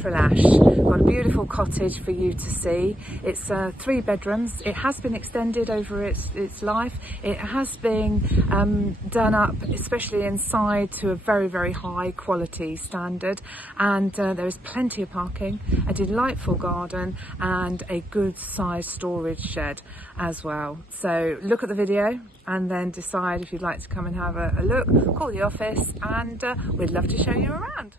Trelash. Got a beautiful cottage for you to see. It's 3 bedrooms. It has been extended over its life. It has been done up, especially inside, to a very high quality standard, and there is plenty of parking, a delightful garden and a good sized storage shed as well. So look at the video and then decide if you'd like to come and have a look. Call the office and we'd love to show you around.